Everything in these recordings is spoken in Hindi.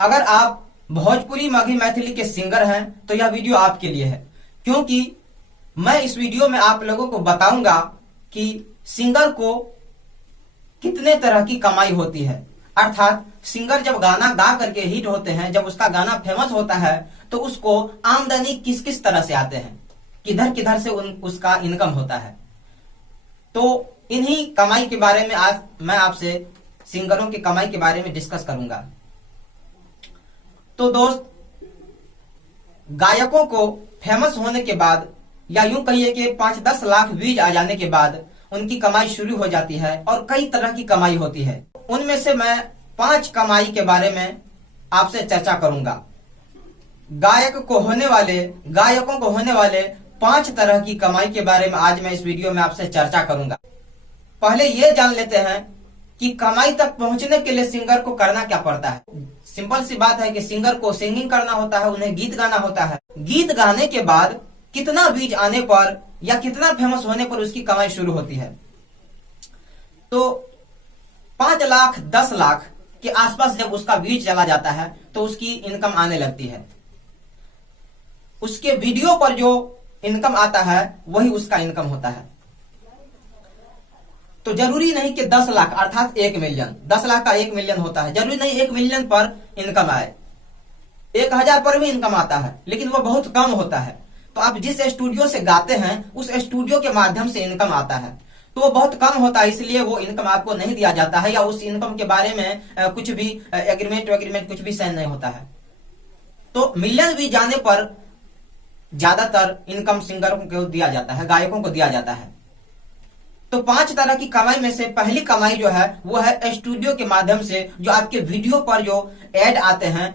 अगर आप भोजपुरी मगही मैथिली के सिंगर हैं तो यह वीडियो आपके लिए है, क्योंकि मैं इस वीडियो में आप लोगों को बताऊंगा कि सिंगर को कितने तरह की कमाई होती है। अर्थात सिंगर जब गाना गा करके हिट होते हैं, जब उसका गाना फेमस होता है तो उसको आमदनी किस किस तरह से आते हैं, किधर किधर से उसका इनकम होता है। तो इन्हीं कमाई के बारे में आज मैं आपसे सिंगरों की कमाई के बारे में डिस्कस करूंगा। तो दोस्त, गायकों को फेमस होने के बाद या यूं कहिए कि 5-10 लाख व्यूज आ जाने के बाद उनकी कमाई शुरू हो जाती है और कई तरह की कमाई होती है। उनमें से मैं 5 कमाई के बारे में आपसे चर्चा करूंगा। गायकों को होने वाले 5 तरह की कमाई के बारे में आज मैं इस वीडियो में आपसे चर्चा करूंगा। पहले ये जान लेते हैं कि कमाई तक पहुंचने के लिए सिंगर को करना क्या पड़ता है। सिंपल सी बात है कि सिंगर को सिंगिंग करना होता है, उन्हें गीत गाना होता है। गीत गाने के बाद कितना व्यूज आने पर या कितना फेमस होने पर उसकी कमाई शुरू होती है। तो 5 लाख 10 लाख के आसपास जब उसका व्यूज चला जाता है तो उसकी इनकम आने लगती है। उसके वीडियो पर जो इनकम आता है वही उसका इनकम होता है। तो जरूरी नहीं कि 10 लाख अर्थात 1 मिलियन, 10 लाख का 1 मिलियन होता है। जरूरी नहीं 1 मिलियन पर इनकम आए, 1000 पर भी इनकम आता है, लेकिन वो बहुत कम होता है। तो आप जिस स्टूडियो से गाते हैं उस स्टूडियो के माध्यम से इनकम आता है, तो वो बहुत कम होता है, इसलिए वो इनकम आपको नहीं दिया जाता है या उस इनकम के बारे में कुछ भी एग्रीमेंट कुछ भी साइन नहीं होता है। तो मिलियन भी जाने पर ज्यादातर इनकम सिंगरों को दिया जाता है, गायकों को दिया जाता है। तो 5 तरह की कमाई में से पहली कमाई जो है वो है स्टूडियो के माध्यम से। जो आपके वीडियो पर जो एड आते हैं,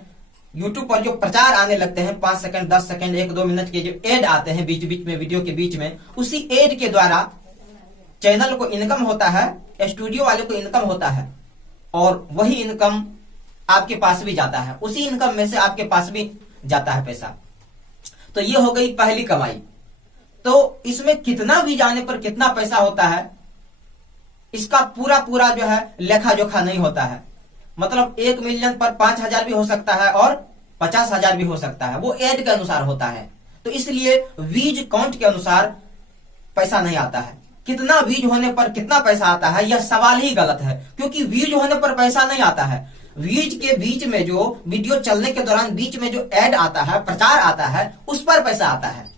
यूट्यूब पर जो प्रचार आने लगते हैं, 5 सेकंड 10 सेकंड 1-2 मिनट के जो एड आते हैं बीच बीच में, वीडियो के बीच में, उसी एड के द्वारा चैनल को इनकम होता है, स्टूडियो वाले को इनकम होता है और वही इनकम आपके पास भी जाता है, उसी इनकम में से आपके पास भी जाता है पैसा। तो ये हो गई पहली कमाई। तो इसमें कितना भी जाने पर कितना पैसा होता है, इसका पूरा जो है लेखा जोखा नहीं होता है। मतलब 1 मिलियन पर 5,000 भी हो सकता है और 50,000 भी हो सकता है, वो एड के अनुसार होता है। तो इसलिए व्यूज काउंट के अनुसार पैसा नहीं आता है। कितना व्यूज होने पर कितना पैसा आता है यह सवाल ही गलत है, क्योंकि व्यूज होने पर पैसा नहीं आता है। व्यूज के बीच में जो वीडियो चलने के दौरान बीच में जो एड आता है, प्रचार आता है, उस पर पैसा आता है।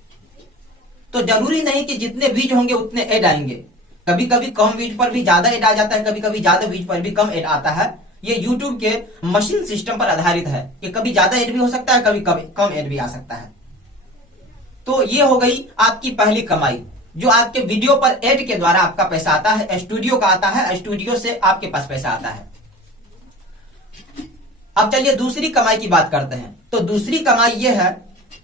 तो जरूरी नहीं कि जितने व्यूज होंगे उतने एड आएंगे। कभी कभी कम व्यूज पर भी ज्यादा एड आ जाता है, कभी कभी ज्यादा व्यूज पर भी कम एड आता है। ये यूट्यूब के मशीन सिस्टम पर आधारित है कि कभी ज्यादा एड भी हो सकता है, कभी कभी कम एड भी आ सकता है। तो ये हो गई आपकी पहली कमाई, जो आपके वीडियो पर एड के द्वारा आपका पैसा आता है, स्टूडियो का आता है, स्टूडियो से आपके पास पैसा आता है। अब चलिए दूसरी कमाई की बात करते हैं। तो दूसरी कमाई यह है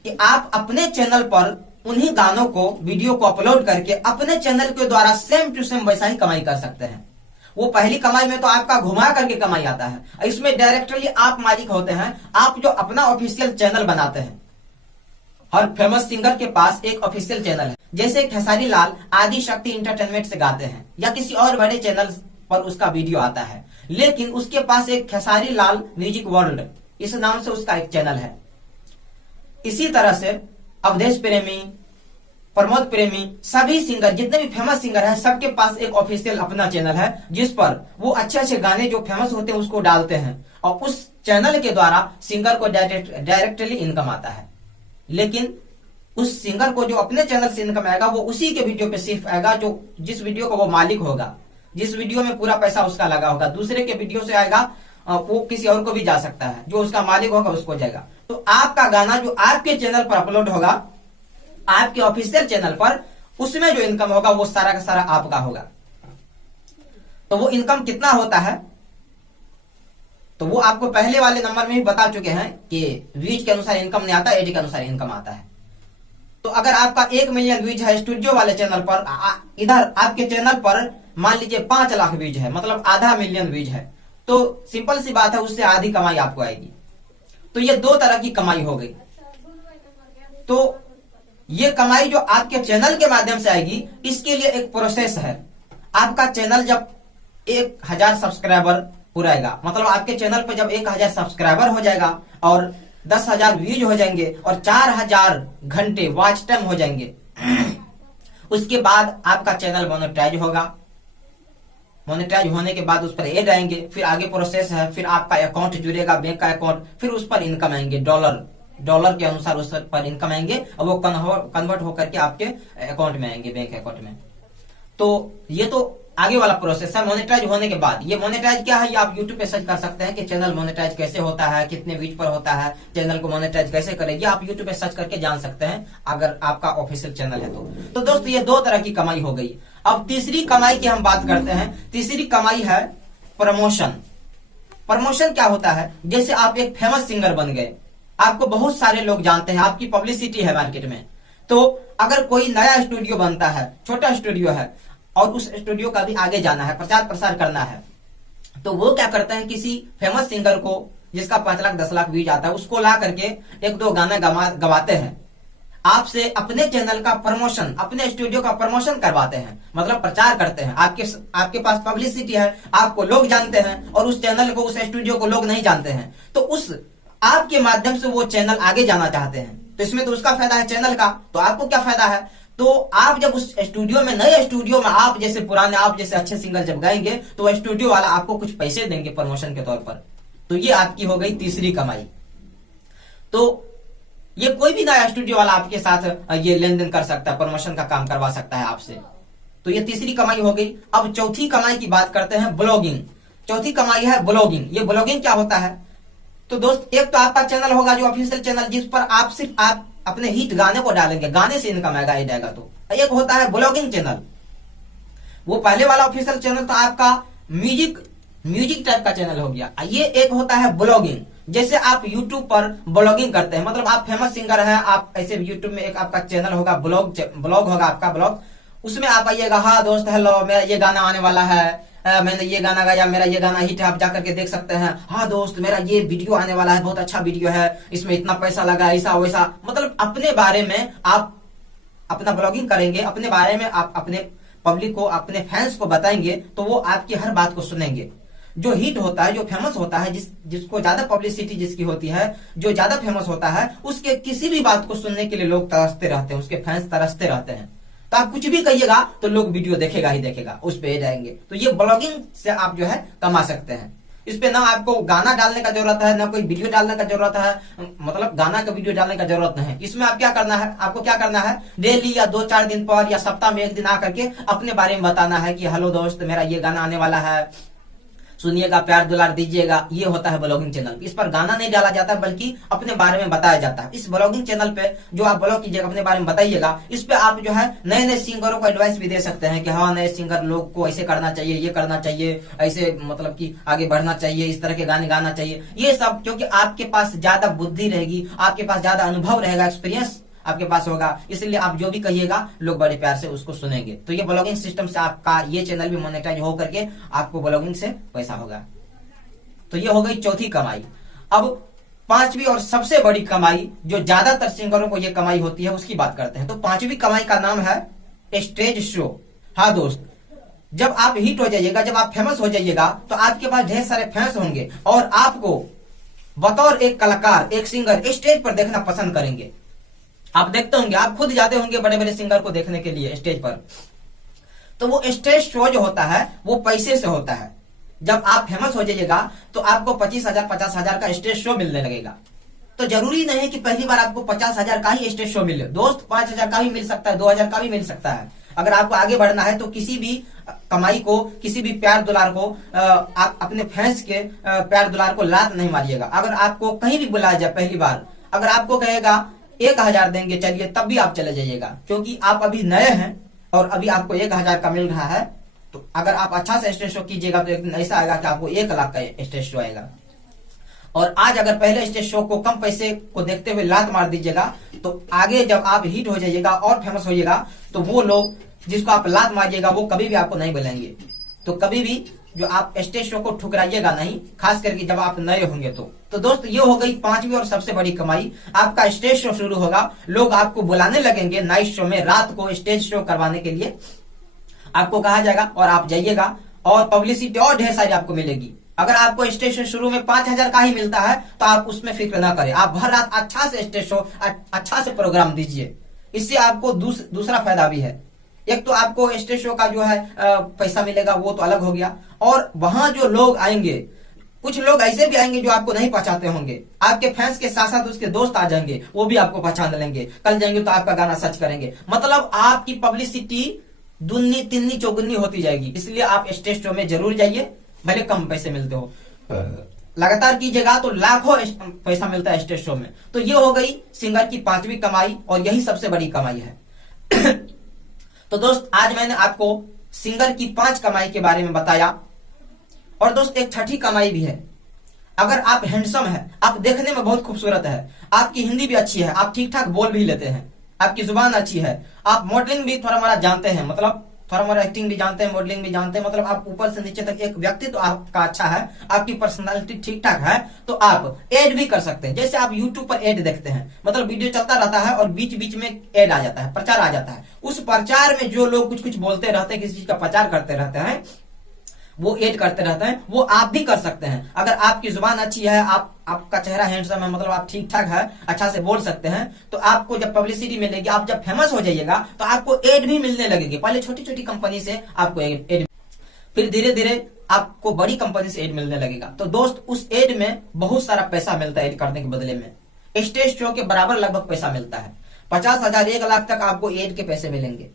कि आप अपने चैनल पर उन्हीं गानों को, वीडियो को अपलोड करके अपने चैनल के द्वारा सेम टू सेम वैसा ही कमाई कर सकते हैं। वो पहली कमाई में तो आपका घुमा करके कमाई आता है, इसमें डायरेक्टली आप मालिक होते हैं। आप जो अपना ऑफिशियल चैनल बनाते हैं, हर फेमस सिंगर के पास एक ऑफिशियल चैनल है। जैसे खेसारी लाल आदि शक्ति इंटरटेनमेंट से गाते हैं या किसी और बड़े चैनल पर उसका वीडियो आता है, लेकिन उसके पास एक खेसारी लाल म्यूजिक वर्ल्ड इस नाम से उसका एक चैनल है। इसी तरह से अवधेश प्रेमी, प्रमोद प्रेमी, सभी सिंगर, जितने भी फेमस सिंगर हैं, सबके पास एक ऑफिशियल अपना चैनल है, जिस पर वो अच्छे अच्छे गाने जो फेमस होते हैं उसको डालते हैं और उस चैनल के द्वारा सिंगर को डायरेक्टली इनकम आता है। लेकिन उस सिंगर को जो अपने चैनल से इनकम आएगा वो उसी के वीडियो पे सिर्फ आएगा, जो जिस वीडियो का वो मालिक होगा, जिस वीडियो में पूरा पैसा उसका लगा होगा। दूसरे के वीडियो से आएगा वो किसी और को भी जा सकता है, जो उसका मालिक होगा उसको जाएगा। तो आपका गाना जो आपके चैनल पर अपलोड होगा, आपके ऑफिशियल चैनल पर, उसमें जो इनकम होगा वो सारा का सारा आपका होगा। तो वो इनकम कितना होता है तो वो आपको पहले वाले नंबर में भी बता चुके हैं कि व्यूज के अनुसार इनकम नहीं आता, एड के अनुसार इनकम आता है। तो अगर आपका 1 मिलियन व्यूज है स्टूडियो वाले चैनल पर, इधर आपके चैनल पर मान लीजिए 5 लाख व्यूज है, मतलब आधा मिलियन व्यूज है, तो सिंपल सी बात है उससे आधी कमाई आपको आएगी। तो ये 2 तरह की कमाई हो गई। तो ये कमाई जो आपके चैनल के माध्यम से आएगी, इसके लिए एक प्रोसेस है। आपका चैनल जब 1000 सब्सक्राइबर पुराएगा। मतलब आपके चैनल पर जब 1000 सब्सक्राइबर हो जाएगा और 10,000 व्यूज हो जाएंगे और 4000 घंटे वॉच टाइम हो जाएंगे, उसके बाद आपका चैनल मोनेटाइज होगा। मोनेटाइज होने के बाद उस पर एड आएंगे, फिर आगे प्रोसेस है, फिर आपका अकाउंट जुड़ेगा, बैंक का अकाउंट, फिर उस पर इनकम आएंगे, डॉलर के अनुसार उस पर इनकम आएंगे और वो कन्वर्ट होकर के आपके अकाउंट में आएंगे, बैंक अकाउंट में। तो ये तो आगे वाला प्रोसेस है मोनेटाइज होने के बाद। ये मोनेटाइज क्या है, ये आप यूट्यूब पे सर्च कर सकते हैं कि चैनल मोनेटाइज कैसे होता है, कितने व्यूज पर होता है, चैनल को मोनेटाइज कैसे करेंगे, आप यूट्यूब पे सर्च करके जान सकते हैं अगर आपका ऑफिशियल चैनल है तो दोस्तों ये 2 तरह की कमाई हो गई। अब तीसरी कमाई की हम बात करते हैं। तीसरी कमाई है प्रमोशन। प्रमोशन क्या होता है, जैसे आप एक फेमस सिंगर बन गए, आपको बहुत सारे लोग जानते हैं, आपकी पब्लिसिटी है मार्केट में, तो अगर कोई नया स्टूडियो बनता है, छोटा स्टूडियो है और उस स्टूडियो का भी आगे जाना है, प्रचार प्रसार करना है, तो वो क्या करता है, किसी फेमस सिंगर को जिसका 5 लाख 10 लाख व्यूज आता है उसको ला करके 1-2 गाना गवाते हैं, आपसे अपने चैनल का प्रमोशन, अपने स्टूडियो का प्रमोशन करवाते हैं, मतलब प्रचार करते हैं। आपके पास पब्लिसिटी है, आपको लोग जानते हैं और उस चैनल को, उस स्टूडियो को लोग नहीं जानते हैं, तो उस आपके माध्यम से वो चैनल आगे जाना चाहते हैं। तो इसमें तो उसका फायदा है चैनल का, तो आपको क्या फायदा है, तो आप जब उस स्टूडियो में, नए स्टूडियो में आप जैसे पुराने, आप जैसे अच्छे सिंगर जब गाएंगे तो वह स्टूडियो वाला आपको कुछ पैसे देंगे प्रमोशन के तौर पर। तो ये आपकी हो गई तीसरी कमाई। तो ये कोई भी नया स्टूडियो वाला आपके साथ ये लेन देन कर सकता है, प्रमोशन का काम करवा सकता है आपसे। तो ये तीसरी कमाई हो गई। अब चौथी कमाई की बात करते हैं, ब्लॉगिंग। चौथी कमाई है ब्लॉगिंग। ये ब्लॉगिंग क्या होता है, तो दोस्त एक तो आपका चैनल होगा जो ऑफिशियल चैनल, जिस पर आप सिर्फ आप अपने हिट गाने को डालेंगे, गाने से इनकम आएगा, एड आएगा। तो एक होता है ब्लॉगिंग चैनल। वो पहले वाला ऑफिशियल चैनल तो आपका म्यूजिक टाइप का चैनल हो गया। ये एक होता है ब्लॉगिंग, जैसे आप YouTube पर ब्लॉगिंग करते हैं, मतलब आप फेमस सिंगर हैं, आप ऐसे YouTube में एक आपका चैनल होगा, ब्लॉग होगा आपका ब्लॉग, उसमें आप आइएगा, हाँ दोस्त हेलो मेरा ये गाना आने वाला है, मैंने ये गाना गाया, मेरा ये गाना हिट है, आप जाकर के देख सकते हैं, हाँ दोस्त मेरा ये वीडियो आने वाला है, बहुत अच्छा वीडियो है, इसमें इतना पैसा लगा, ऐसा वैसा, मतलब अपने बारे में आप अपना ब्लॉगिंग करेंगे, अपने बारे में आप अपने पब्लिक को, अपने फैंस को बताएंगे, तो वो आपकी हर बात को सुनेंगे। जो हिट होता है, जो फेमस होता है, जिसको ज्यादा पब्लिसिटी जिसकी होती है, जो ज्यादा फेमस होता है, उसके किसी भी बात को सुनने के लिए लोग तरसते रहते हैं, उसके फैंस तरसते रहते हैं। तो आप कुछ भी कहिएगा तो लोग वीडियो देखेगा ही देखेगा, उस पे जाएंगे। तो ये ब्लॉगिंग से आप जो है कमा सकते हैं। इस पे ना आपको गाना डालने का जरूरत है, ना कोई वीडियो डालने का जरूरत है, मतलब गाना का वीडियो डालने का जरूरत नहीं है। इसमें आप क्या करना है, आपको क्या करना है, डेली या 2-4 दिन पर या सप्ताह में 1 दिन आकर के अपने बारे में बताना है कि हेलो दोस्त मेरा ये गाना आने वाला है, सुनिएगा, प्यार दुलार दीजिएगा। ये होता है ब्लॉगिंग चैनल। इस पर गाना नहीं डाला जाता बल्कि अपने बारे में बताया जाता है। इस ब्लॉगिंग चैनल पे जो आप ब्लॉग कीजिएगा, अपने बारे में बताइएगा। इस पे आप जो है नए नए सिंगरों को एडवाइस भी दे सकते हैं कि हाँ नए सिंगर लोग को ऐसे करना चाहिए, ये करना चाहिए, ऐसे मतलब कि आगे बढ़ना चाहिए, इस तरह के गाने गाना चाहिए। ये सब क्योंकि आपके पास ज्यादा बुद्धि रहेगी, आपके पास ज्यादा अनुभव रहेगा, एक्सपीरियंस आपके पास होगा, इसलिए आप जो भी कहिएगा लोग बड़े प्यार से उसको सुनेंगे। तो ये ब्लॉगिंग सिस्टम से आपका ये चैनल भी मोनेटाइज हो करके आपको ब्लॉगिंग से पैसा होगा। तो ये हो गई चौथी कमाई। अब 5वीं और सबसे बड़ी कमाई, जो ज्यादातर सिंगरों को ये कमाई होती है, उसकी बात करते हैं। तो 5वीं कमाई का नाम है स्टेज शो। हाँ दोस्त, जब आप हिट हो जाइएगा, जब आप फेमस हो जाइएगा, तो आपके पास ढेर सारे फैंस होंगे और आपको बतौर एक कलाकार, एक सिंगर स्टेज पर देखना पसंद करेंगे। आप देखते होंगे, आप खुद जाते होंगे बड़े बड़े सिंगर को देखने के लिए स्टेज पर। तो वो स्टेज शो जो होता है वो पैसे से होता है। जब आप फेमस हो जाइएगा तो आपको 25,000 50,000 का स्टेज शो मिलने लगेगा। तो जरूरी नहीं है कि पहली बार आपको 50,000 का ही स्टेज शो मिले दोस्त, 5,000 का भी मिल सकता है, 2,000 का भी मिल सकता है। अगर आपको आगे बढ़ना है तो किसी भी कमाई को, किसी भी प्यार दुलार को, आप अपने फैंस के प्यार दुलार को लात नहीं मारिएगा। अगर आपको कहीं भी बुलाया जाए पहली बार, अगर आपको कहेगा 1,000 देंगे चलिए, तब भी आप चले जाइएगा, क्योंकि आप अभी नए हैं और अभी आपको 1,000 का मिल रहा है। तो अगर आप अच्छा से स्टेज शो कीजिएगा तो एक दिन ऐसा आएगा कि आपको 1 लाख का स्टेज शो आएगा। और आज अगर पहले स्टेज शो को कम पैसे को देखते हुए लात मार दीजिएगा, तो आगे जब आप हिट हो जाइएगा और फेमस होइएगा, तो वो लोग जिसको आप लात मारिएगा वो कभी भी आपको नहीं बुलाएंगे। तो कभी भी जो आप स्टेज शो को ठुकराइएगा नहीं, खास करके जब आप नए होंगे। तो दोस्त ये हो गई 5वीं और सबसे बड़ी कमाई। आपका स्टेज शो शुरू होगा, लोग आपको बुलाने लगेंगे नाइट शो में, रात को स्टेज शो करवाने के लिए आपको कहा जाएगा और आप जाइएगा और पब्लिसिटी और ढेर सारी आपको मिलेगी। अगर आपको स्टेज शो शुरू में 5,000 का ही मिलता है तो आप उसमें फिक्र ना करें, आप हर रात अच्छा से स्टेज शो अच्छा से प्रोग्राम दीजिए। इससे आपको दूसरा फायदा भी है। एक तो आपको स्टेज शो का जो है पैसा मिलेगा, वो तो अलग हो गया, और वहां जो लोग आएंगे, कुछ लोग ऐसे भी आएंगे जो आपको नहीं पहचानते होंगे, आपके फैंस के साथ साथ उसके दोस्त आ जाएंगे, वो भी आपको पहचान लेंगे, कल जाएंगे तो आपका गाना सर्च करेंगे। मतलब आपकी पब्लिसिटी दुन्नी तिन्नी चौगुनी होती जाएगी। इसलिए आप स्टेज शो में जरूर जाइए, भले कम पैसे मिलते हो, लगातार कीजिएगा तो लाखों पैसा मिलता है स्टेज शो में। तो ये हो गई सिंगर की 5वीं कमाई, और यही सबसे बड़ी कमाई है। तो दोस्त, आज मैंने आपको सिंगर की 5 कमाई के बारे में बताया। और दोस्त, एक छठी कमाई भी है। अगर आप हैंडसम है, आप देखने में बहुत खूबसूरत है, आपकी हिंदी भी अच्छी है, आप ठीक ठाक बोल भी लेते हैं, आपकी जुबान अच्छी है, आप मॉडलिंग भी थोड़ा मोड़ा जानते हैं, मतलब थोड़ा मोड़ा एक्टिंग भी जानते हैं, मॉडलिंग भी जानते हैं, मतलब आप ऊपर से नीचे तक एक व्यक्तित्व तो आपका अच्छा है, आपकी पर्सनालिटी ठीक ठाक है, तो आप एड भी कर सकते हैं। जैसे आप यूट्यूब पर एड देखते हैं, मतलब वीडियो चलता रहता है और बीच बीच में एड आ जाता है, प्रचार आ जाता है। उस प्रचार में जो लोग कुछ कुछ बोलते रहते हैं, किसी चीज का प्रचार करते रहते हैं, वो एड करते रहते हैं, वो आप भी कर सकते हैं। अगर आपकी जुबान अच्छी है, आपका चेहरा हैंडसम है, मतलब आप ठीक ठाक है, अच्छा से बोल सकते हैं, तो आपको जब पब्लिसिटी मिलेगी, आप जब फेमस हो जाइएगा, तो आपको एड भी मिलने लगेगी। पहले छोटी छोटी कंपनी से आपको एड, फिर धीरे धीरे आपको बड़ी कंपनी से एड मिलने लगेगा। तो दोस्त, उस एड में बहुत सारा पैसा मिलता है। एड करने के बदले में स्टेज शो के बराबर लगभग पैसा मिलता है। 50,000 1 लाख तक आपको एड के पैसे मिलेंगे।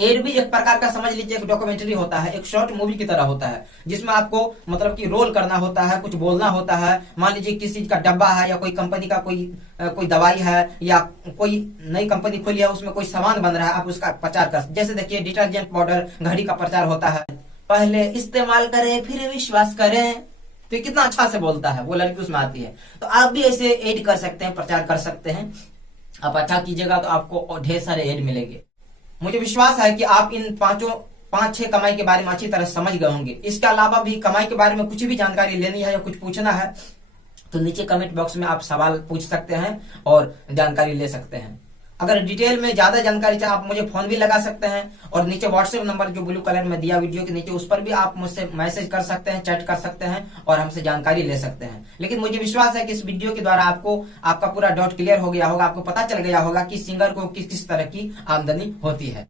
एड भी एक प्रकार का समझ लीजिए एक डॉक्यूमेंट्री होता है, एक शॉर्ट मूवी की तरह होता है, जिसमें आपको मतलब कि रोल करना होता है, कुछ बोलना होता है। मान लीजिए किसी चीज का डब्बा है, या कोई कंपनी का कोई दवाई है, या कोई नई कंपनी खुली है, उसमें कोई सामान बन रहा है, आप उसका प्रचार कर। जैसे देखिए डिटर्जेंट पाउडर, घड़ी का प्रचार होता है, पहले इस्तेमाल करें फिर विश्वास करें, तो कितना अच्छा से बोलता है, वो लड़की उसमें आती है। तो आप भी ऐसे एड कर सकते हैं, प्रचार कर सकते हैं। आप अच्छा कीजिएगा तो आपको ढेर सारे एड मिलेंगे। मुझे विश्वास है कि आप इन 5-6 कमाई के बारे में अच्छी तरह समझ गए होंगे। इसके अलावा भी कमाई के बारे में कुछ भी जानकारी लेनी है या कुछ पूछना है, तो नीचे कमेंट बॉक्स में आप सवाल पूछ सकते हैं और जानकारी ले सकते हैं। अगर डिटेल में ज्यादा जानकारी चाहिए, आप मुझे फोन भी लगा सकते हैं, और नीचे व्हाट्सएप नंबर जो ब्लू कलर में दिया वीडियो के नीचे, उस पर भी आप मुझसे मैसेज कर सकते हैं, चैट कर सकते हैं, और हमसे जानकारी ले सकते हैं। लेकिन मुझे विश्वास है कि इस वीडियो के द्वारा आपको आपका पूरा डाउट क्लियर हो गया होगा, आपको पता चल गया होगा कि सिंगर को किस किस तरह की आमदनी होती है।